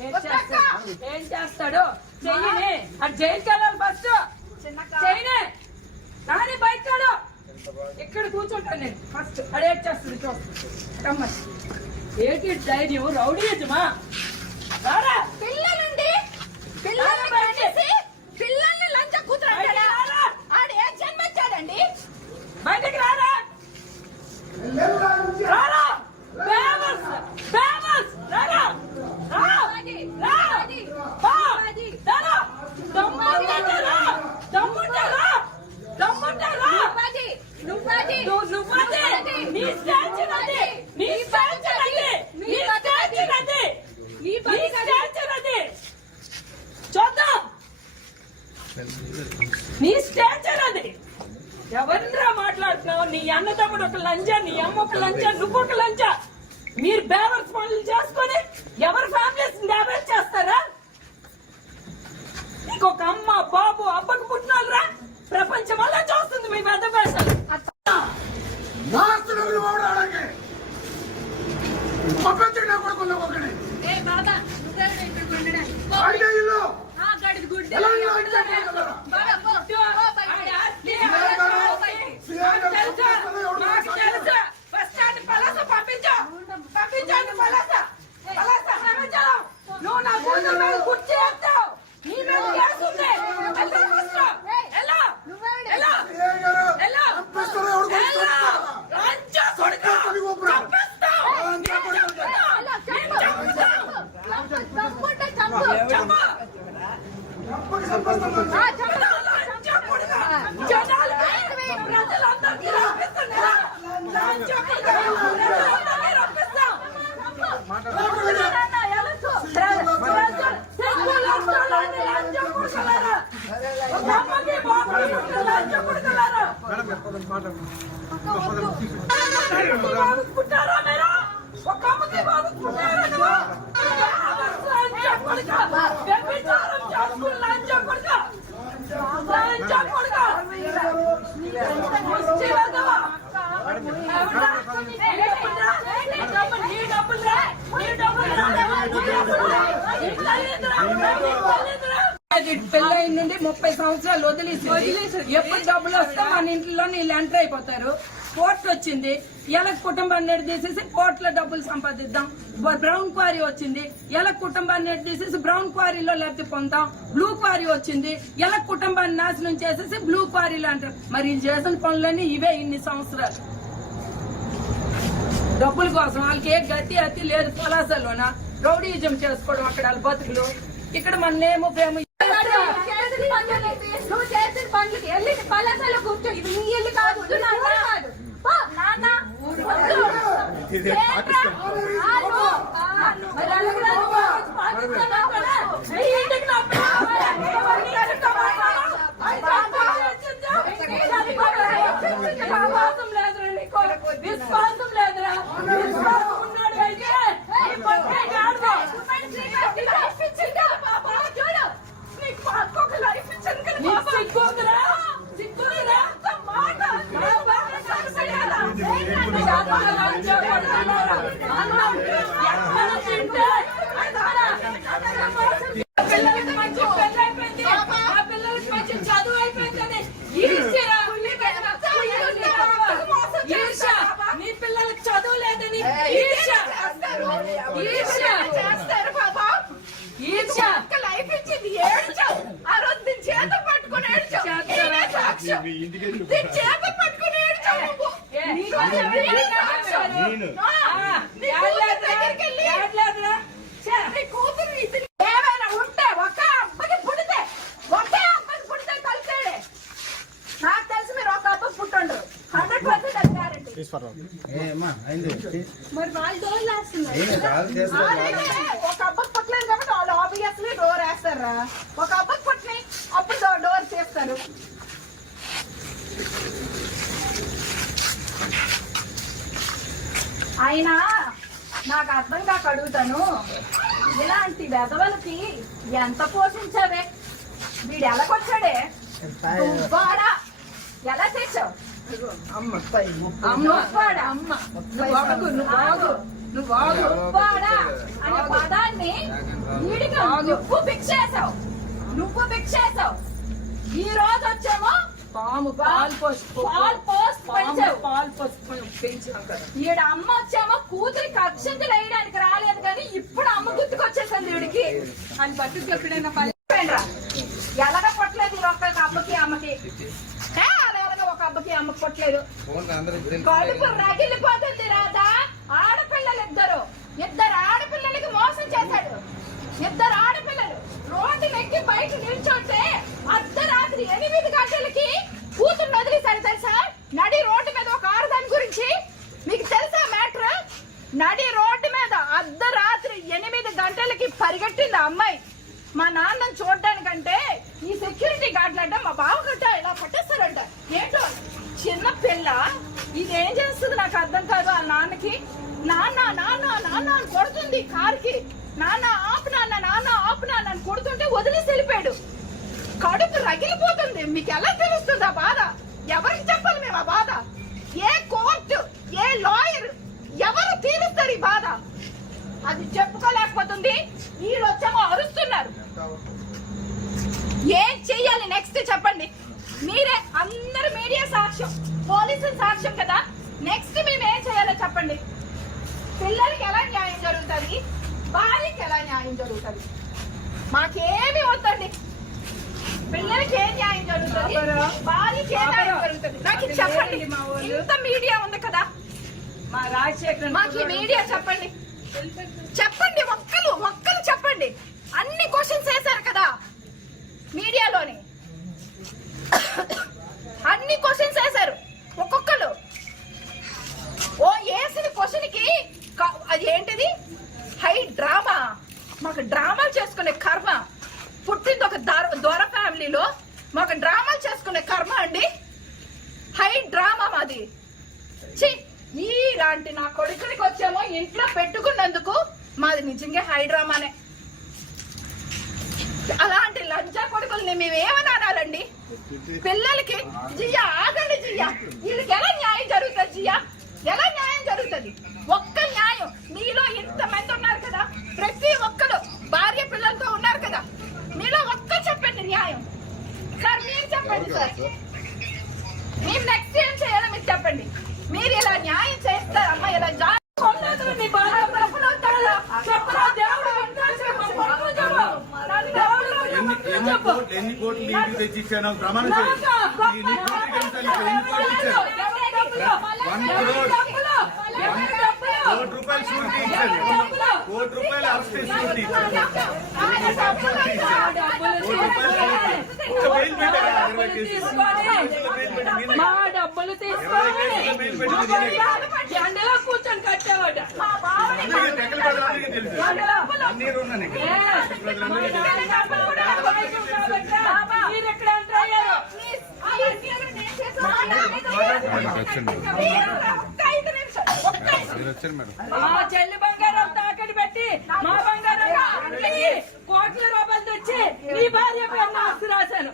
ఏం చేస్తాడు? చెయ్యని. అది జైలుకి వెళ్ళాలి ఫస్ట్ చెయ్యని. నాని బయటకాడు ఇక్కడ కూర్చుంటాను నేను. ఫస్ట్ అది చేస్తుంది చూస్తాను ఏంటి ధైర్యం? రౌడీ యజమా? రాడా ఎవరిరా మాట్లాడుతున్నావు? నీ అన్న తమ్ముడు ఒక లంచ నీ అమ్మ ఒక లంచ నువ్వు ఒక లంచ? మీరు బేవర్స్ పనులు చేసుకొని ఎవరి ఫ్యామిలీస్ డ్యామేజ్ చేస్తారా? నీకు ఒక అమ్మ బాబు అబ్బకు పుట్టినాలరా ప్రపంచం అలా చూస్తుంది మీ పెద్ద పేషాలు పెళ్ళైన ముప్పై సంవత్సరాలు వదిలేసి ఎప్పుడు డబ్బులు వస్తే మన ఇంట్లో నీళ్ళు ఎంటర్ అయిపోతారు. కోట్లు వచ్చింది ఎలా కుటుంబాన్ని నెట్ తీసేసి కోట్ల డబ్బులు సంపాదిద్దాం. బ్రౌన్ క్వారీ వచ్చింది. ఎలా కుటుంబాన్ని నెట్ తీసేసి బ్రౌన్ క్వారీలో లేకపోతే పొందాం బ్లూ క్వారీ వచ్చింది. ఎలా కుటుంబాన్ని నాశనం చేసేసి బ్లూ క్వారీలు అంటారు. మరి చేసిన పనులన్నీ ఇవే ఇన్ని సంవత్సరాలు. డబ్బుల కోసం వాళ్ళకి ఏ గతి అతి లేదు. పలాసలోన? రౌడీజం చేసుకోవడం అక్కడ వాళ్ళ బతుకులు. ఇక్కడ మన నేమో ప్రేమ నువ్వు చేసిన పనులకి వెళ్ళి పలాసలో కూర్చో. ఇది నీ ఇల్లు కాదు. ఇదే పాకిస్తాన్ మీ ఇంటికి నేను మరి వాళ్ళు డోర్ వేస్తున్నారు ఒక అబ్బాయి పుట్టలేదు కాబట్టి వాళ్ళు ఆబ్వియస్లీ డోర్ వేస్తారా? ఒక అబ్బాయి పట్టినాయి అప్పుడు డోర్ చేస్తారు. అయినా నాకు అర్థం కాక అడుగుతాను. ఇలాంటి వెధవలకి ఎంత పోషించావే? వీడు ఎలాగొచ్చాడే? దువ్వాడా ఎలా చేసావు అమ్మ దువ్వాడా అమ్మ. నువ్వు ఆగు నువ్వు ఆగు నువ్వు ఆగు. దువ్వాడా అనే పదాన్ని వీడికి నువ్వు ఫిక్స్ చేసావు నువ్వు ఫిక్స్ చేసావు ఈ రోజు వచ్చేమో పాము పాలు పోసి పాలు పోసి పాలు పోసి పెంచాం కదా. ఈడ అమ్మ వచ్చేమో కూతురికి అక్షంతలు వేయడానికి రాలేదు కానీ ఇప్పుడు అమ్మ గుర్తుకొచ్చేసింది వీడికి. అని బతుకు ఎప్పుడైనా పని పోయినరా. ఎలాగ పొట్టలేదు ఈ ఒక్క అబ్బకి అమ్మకి? ఏ, అలా ఎలాగ ఒక అబ్బకి అమ్మకి పొట్టలేదు కడుపు రగిలిపోతుంది రాదా నాన్న నాన్న నాన్న అని కొడుతుంది కార్కి. నాన్న ఆపు నాన్న నాన్న ఆపు నాన్న అని కొడుతుంటే వదిలేసి వెళ్ళిపోయాడు. కడుపు రగిలిపోతుంది. మీకు ఎలా తెలుస్తుంది ఆ బాధ? ఎవరికి చెప్పాలి మేము ఆ బాధ? ఏ కోర్టు ఏ లాయర్ ఎవరు తీరుస్తారు ఈ బాధ? అది చెప్పుకోలేకపోతుంది. మీరు వచ్చామో అరుస్తున్నారు. ఏం చెయ్యాలి నెక్స్ట్ చెప్పండి. మీరే అందరు మీడియా సాక్ష్యం పోలీసుల సాక్ష్యం కదా. నెక్స్ట్ మేము ఏం చేయాలో చెప్పండి. పిల్లలకి ఎలా న్యాయం జరుగుతుంది? భార్యకి ఎలా న్యాయం జరుగుతుంది? మాకేమి వద్దండి. పిల్లలకి ఏం న్యాయం జరుగుతుంది? భార్యకి ఏ న్యాయం జరుగుతుంది? నాకు చెప్పండి. ఇంత మీడియా ఉంది కదా. మా రాజశేఖర్ మాకు మీడియా చెప్పండి. చెప్పండి ఒక్కలు ఒక్కలు చెప్పండి. అన్ని క్వశ్చన్స్ వేశారు కదా మీడియాలోని. అన్ని క్వశ్చన్స్ వేశారు ఒక్కొక్కరు. ఓ వేసిన క్వశ్చన్కి క- అది ఏంటిది హై డ్రామా. మాకు డ్రామాలు చేసుకునే కర్మ. పుట్టింది ఒక దొర- దొర ఫ్యామిలీలో. మాకు డ్రామాలు చేసుకునే కర్మ అండి. హై డ్రామా మాది. ఛీ, ఇలాంటి నా కొడుకునికి వచ్చేమో ఇంట్లో పెట్టుకున్నందుకు మాది నిజంగా హై డ్రామానే. అలాంటి లంచా కొడుకుల్ని మేమేమని అనాలండి? పిల్లలకి జియా ఆగండి జియా. వీళ్ళకి ఎలా న్యాయం జరుగుతుంది జియా? ఎలా న్యాయం జరుగుతుంది? ఒక్క న్యాయం మీలో ఇంతమంది ఉన్నారు కదా ప్రతి ఒక్కరు భార్య పిల్లలతో ఉన్నారు కదా మీలో ఒక్క చెప్పండి న్యాయం సార్ మీరు చెప్పండి సార్ మేము నెక్స్ట్ ఏం చేయాలో మీరు చెప్పండి మీరు ఇలా న్యాయం చేస్తారు అమ్మ ఇలా జా కొన్నాను నీ బాధ ప్రభులు అంటాడా? చెప్పరా దేవుడు వింటాడు చెప్పు, కొడుకు చెప్పు. దేవుడు ఎన్ని చెప్పు, ఎన్ని చెప్పు. కోట్లు ఎన్ని కోట్లు నీ ఇంటికి తెచ్చి ఇచ్చాను ప్రమాణం చేయి నాకా? ఈ నీ కోట్లు తెలుసా నీకు ఎన్ని కోట్లు ఇచ్చాను ఎవరి డబ్బులు? వన్ ఎవరి కోటి రూపాయలు షూరిటీ ఇచ్చాను కోటి రూపాయలు అరెస్ట్ షూరిటీ పెట్టి నేనే మా డబ్బులు తీసుకొని కూర్చొని తెలుసు. మీరు ఎక్కడ మా చెల్లి బంగారం తాకడి పెట్టి మా బంగారం అంట్లకి కోట్ల రూపాయలు తెచ్చి నీ భార్య పేరు ఆస్తి రాశాను.